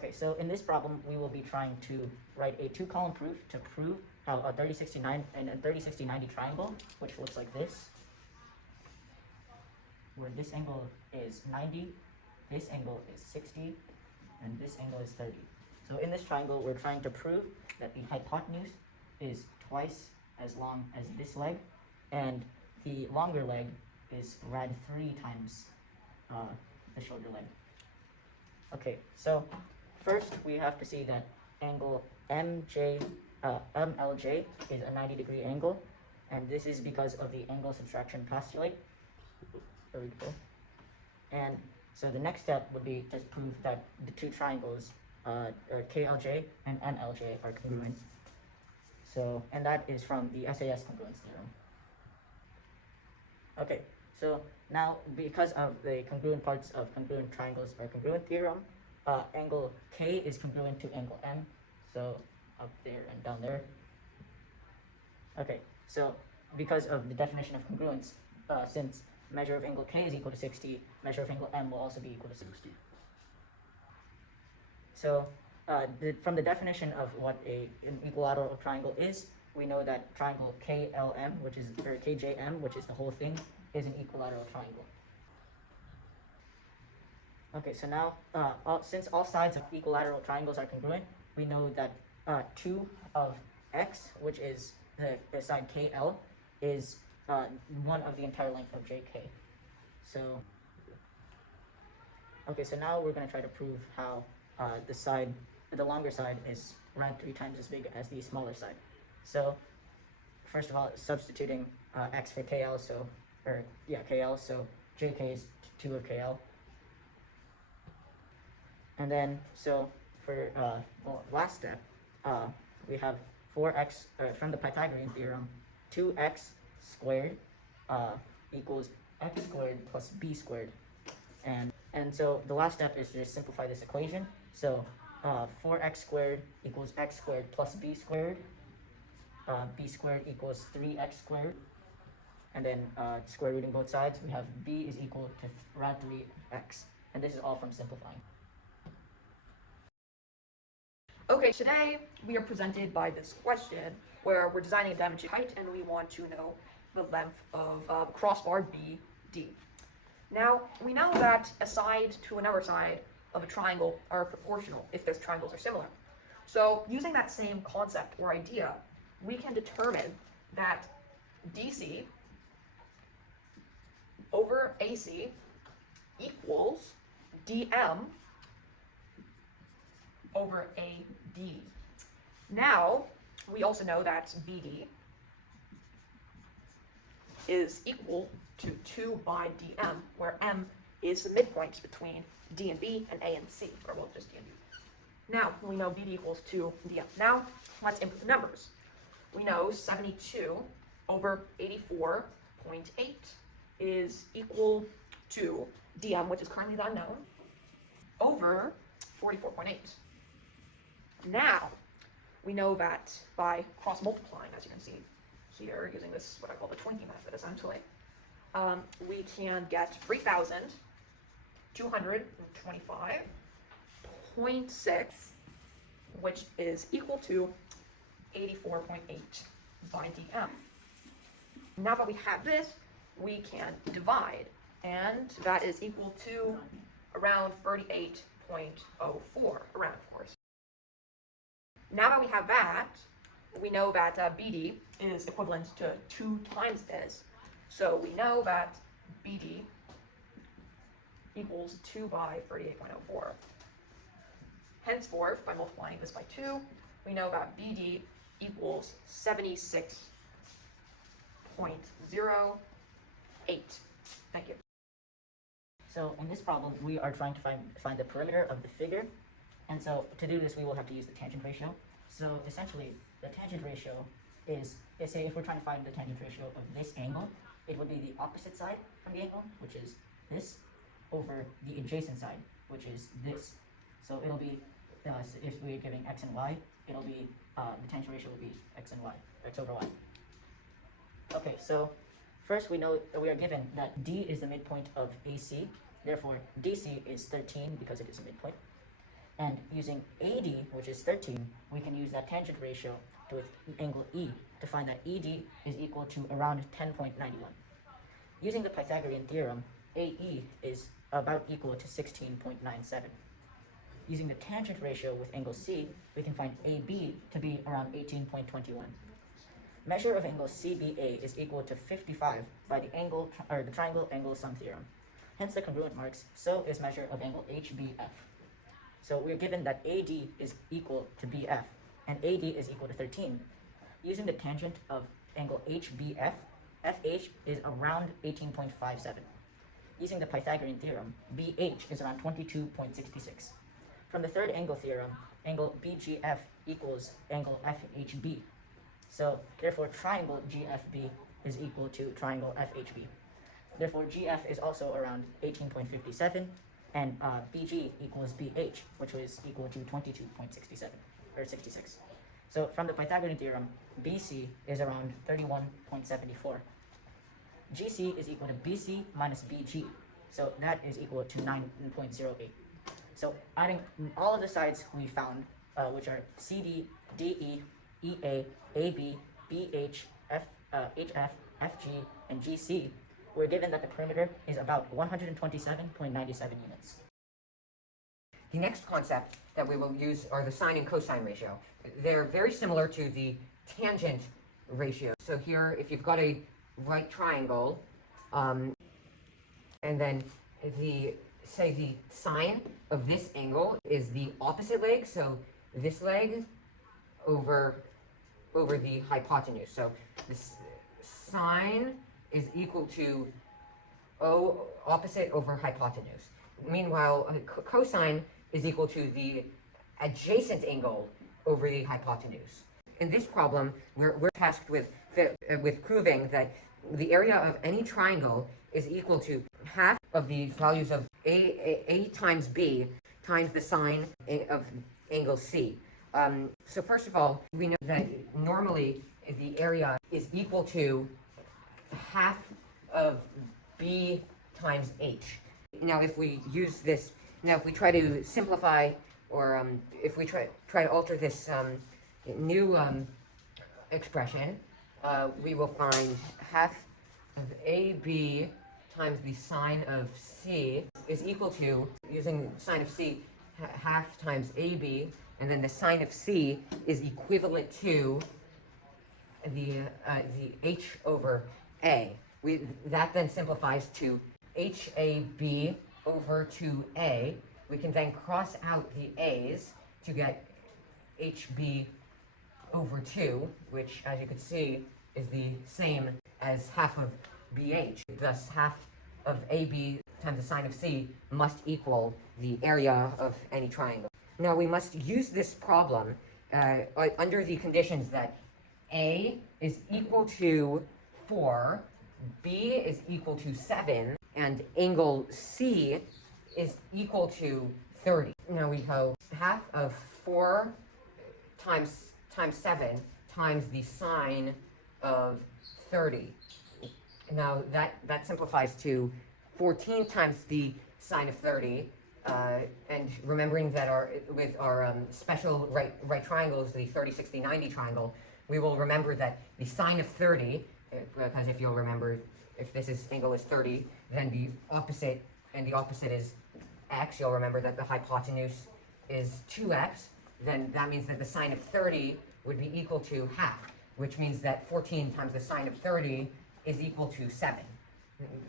Okay, so in this problem, we will be trying to write a two-column proof to prove how a 30-60-90 and a 30-60-90 triangle, which looks like this, where this angle is 90, this angle is 60, and this angle is 30. So in this triangle, we're trying to prove that the hypotenuse is twice as long as this leg, and the longer leg is rad 3 times the shorter leg. Okay, so first we have to see that angle MLJ is a 90-degree angle, and this is because of the angle subtraction postulate. There we go. And so the next step would be to prove that the two triangles, KLJ and NLJ, are congruent. So, and that is from the SAS congruence theorem. Okay, so now because of the congruent parts of congruent triangles are congruent theorem, angle K is congruent to angle M, so up there and down there. Okay, so because of the definition of congruence, since measure of angle K is equal to 60, measure of angle M will also be equal to 60. So from the definition of what an equilateral triangle is, we know that triangle KLM, or KJM, which is the whole thing, is an equilateral triangle. Okay, so now, since all sides of equilateral triangles are congruent, we know that 2 of x, which is the side KL, is 1 of the entire length of JK. So, okay, so now we're going to try to prove how the longer side is rad 3 times as big as the smaller side. So, first of all, substituting x for KL, KL, so JK is 2 of KL. And then, so for last step, we have 4x, from the Pythagorean theorem, 2x squared equals x squared plus b squared. And so the last step is to just simplify this equation. So 4x squared equals x squared plus b squared. B squared equals 3x squared. And then square rooting both sides, we have b is equal to rad 3x. And this is all from simplifying. Okay, today we are presented by this question where we're designing a dimension height and we want to know the length of crossbar BD. Now, we know that a side to another side of a triangle are proportional if those triangles are similar. So using that same concept or idea, we can determine that DC over AC equals DM over AD. Now, we also know that BD is equal to 2 by DM, where M is the midpoint between D and B and A and C, or well, just D and B. Now, we know BD equals 2 DM. Now, let's input the numbers. We know 72 over 84.8 is equal to DM, which is currently the unknown, over 44.8. Now, we know that by cross multiplying, as you can see here, using this, what I call the Twinkie method, essentially, we can get 3,225.6, which is equal to 84.8 by DM. Now that we have this, we can divide, and that is equal to around 38.04, around, of course. Now that we have that, we know that BD is equivalent to 2 times this. So we know that BD equals 2 by 38.04. Henceforth, by multiplying this by 2, we know that BD equals 76.08. Thank you. So in this problem, we are trying to find the perimeter of the figure. And so to do this, we will have to use the tangent ratio. So essentially, the tangent ratio is, say if we're trying to find the tangent ratio of this angle, it would be the opposite side from the angle, which is this, over the adjacent side, which is this. So it'll be, if we're giving x and y, it'll be, the tangent ratio will be x and y, x over y. Okay, so first we know that we are given that D is the midpoint of AC, therefore DC is 13 because it is a midpoint. And using AD, which is 13, we can use that tangent ratio with angle E to find that ED is equal to around 10.91. Using the Pythagorean theorem, AE is about equal to 16.97. Using the tangent ratio with angle C, we can find AB to be around 18.21. Measure of angle CBA is equal to 55 by the triangle angle sum theorem. Hence the congruent marks, so is measure of angle HBF. So we're given that AD is equal to BF, and AD is equal to 13. Using the tangent of angle HBF, FH is around 18.57. Using the Pythagorean theorem, BH is around 22.66. From the third angle theorem, angle BGF equals angle FHB. So therefore triangle GFB is equal to triangle FHB. Therefore GF is also around 18.57, and BG equals BH, which was equal to 22.67 or 66. So from the Pythagorean theorem, BC is around 31.74. GC is equal to BC minus BG, so that is equal to 9.08. So adding all of the sides we found, which are CD, DE, EA, AB, BH, HF, FG, and GC, we're given that the perimeter is about 127.97 units. The next concept that we will use are the sine and cosine ratio. They're very similar to the tangent ratio. So here, if you've got a right triangle, and then the sine of this angle is the opposite leg, so this leg over the hypotenuse. So this sine is equal to O opposite over hypotenuse. Meanwhile, cosine is equal to the adjacent angle over the hypotenuse. In this problem, we're tasked with proving that the area of any triangle is equal to half of the values of A times B times the sine of angle C. So first of all, we know that normally the area is equal to half of B times H. Now if we use this, if we try to simplify, or if we try to alter this new expression, we will find half of AB times the sine of C is equal to, using sine of C, half times AB, and then the sine of C is equivalent to the H over A. That then simplifies to HAB over 2A. We can then cross out the A's to get HB over 2, which, as you can see, is the same as half of BH. Thus, half of AB times the sine of C must equal the area of any triangle. Now, we must use this problem under the conditions that A is equal to 4, B is equal to 7, and angle C is equal to 30. Now we have half of 4 times 7 times the sine of 30. Now that simplifies to 14 times the sine of 30. And remembering that with our special right triangles, the 30, 60, 90 triangle, we will remember that the sine of 30, because if you'll remember, if this angle is 30, then the opposite is x. You'll remember that the hypotenuse is 2x. Then that means that the sine of 30 would be equal to half, which means that 14 times the sine of 30 is equal to 7.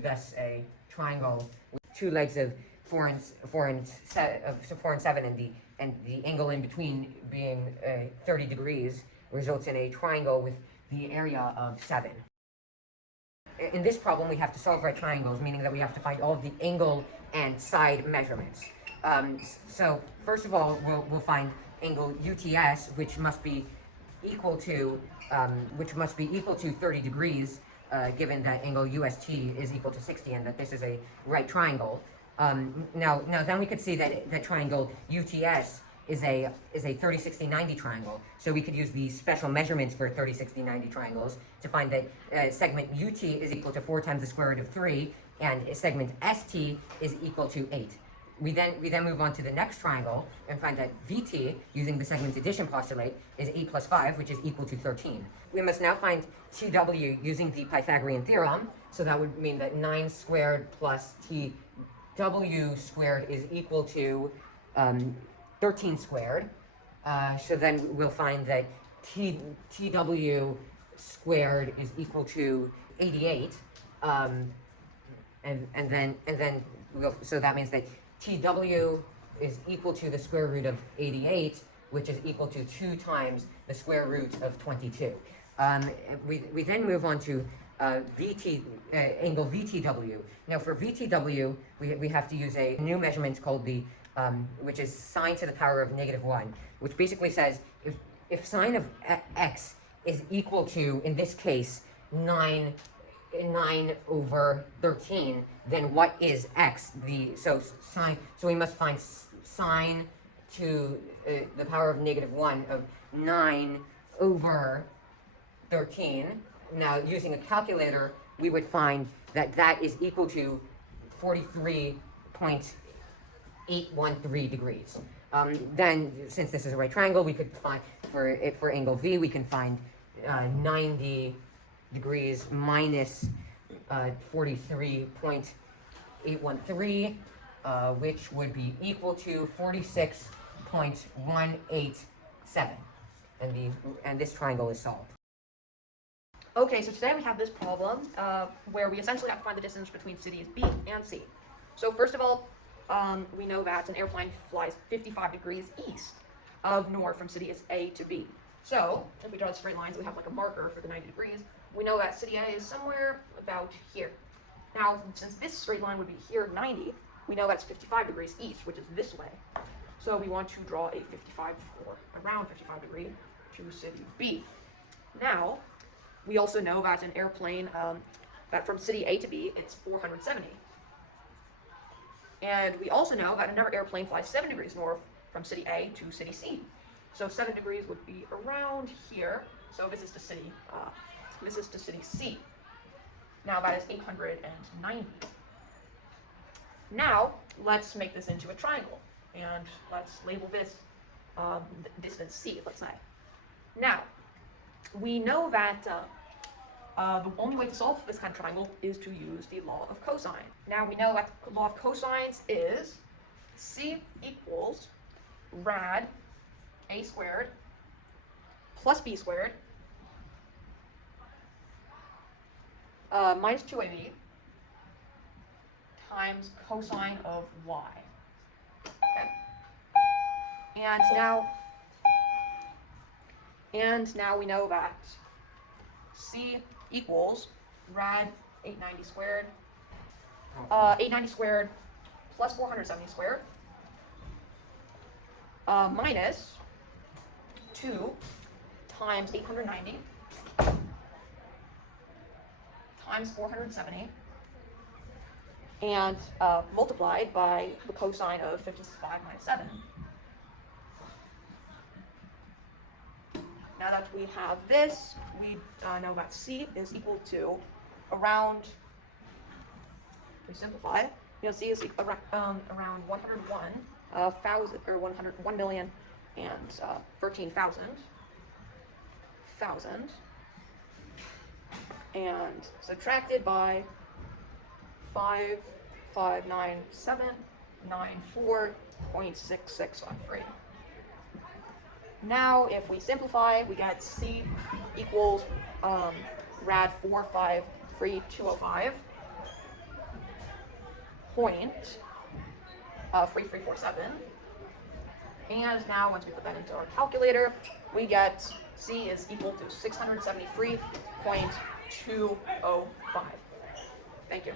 Thus, a triangle with two legs of 4 and 7, and the angle in between being 30 degrees results in a triangle with the area of 7. In this problem, we have to solve right triangles, meaning that we have to find all of the angle and side measurements. So first of all, we'll find angle UTS, which must be equal to 30 degrees, given that angle UST is equal to 60, and that this is a right triangle. Now then we could see that triangle UTS is a 30, 60, 90 triangle. So we could use the special measurements for 30, 60, 90 triangles to find that segment UT is equal to 4 times the square root of 3, and segment ST is equal to 8. we then move on to the next triangle and find that VT, using the segment addition postulate, is 8 plus 5, which is equal to 13. We must now find TW using the Pythagorean theorem, so that would mean that 9 squared plus TW squared is equal to 13 squared. So then we'll find that TW squared is equal to 88, and then so that means that TW is equal to the square root of 88, which is equal to 2 times the square root of 22. We then move on to angle VTW. Now for VTW, we have to use a new measurement called the which is sine to the power of -1, which basically says if sine of x is equal to, in this case, 9 over 13, then what is x? So we must find sine to the power of -1 of 9 over 13. Now, using a calculator, we would find that that is equal to 43.813 degrees. Then, since this is a right triangle, we could find, for angle V, we can find 90 degrees minus 43.813, which would be equal to 46.187. And this triangle is solved. Okay, so today we have this problem where we essentially have to find the distance between cities B and C. So first of all, we know that an airplane flies 55 degrees east of north from city A to B. So if we draw the straight lines, we have like a marker for the 90 degrees. We know that city A is somewhere about here. Now, since this straight line would be here, 90, we know that's 55 degrees east, which is this way. So we want to draw a 55 or around 55 degree to city B. Now, we also know that an airplane, that from city A to B, it's 470. And we also know that another airplane flies 7 degrees north from city A to city C. So 7 degrees would be around here. So this is to city C. Now that is 890. Now, let's make this into a triangle. And let's label this distance C, let's say. Now, we know that the only way to solve this kind of triangle is to use the law of cosine. Now we know that the law of cosines is C equals rad A squared plus B squared minus 2AB times cosine of Y. Okay. And now we know that C equals rad 890 squared, 890 squared plus 470 squared minus 2 times 890 times 470 and multiplied by the cosine of 55 minus 7. Now that we have this, we know that C is equal to around, we simplify, C is around 101,13,000 and subtracted by 5,59794.6613. Now, if we simplify, we get C equals rad 453.205.3347. And now, once we put that into our calculator, we get C is equal to 673.205. Thank you.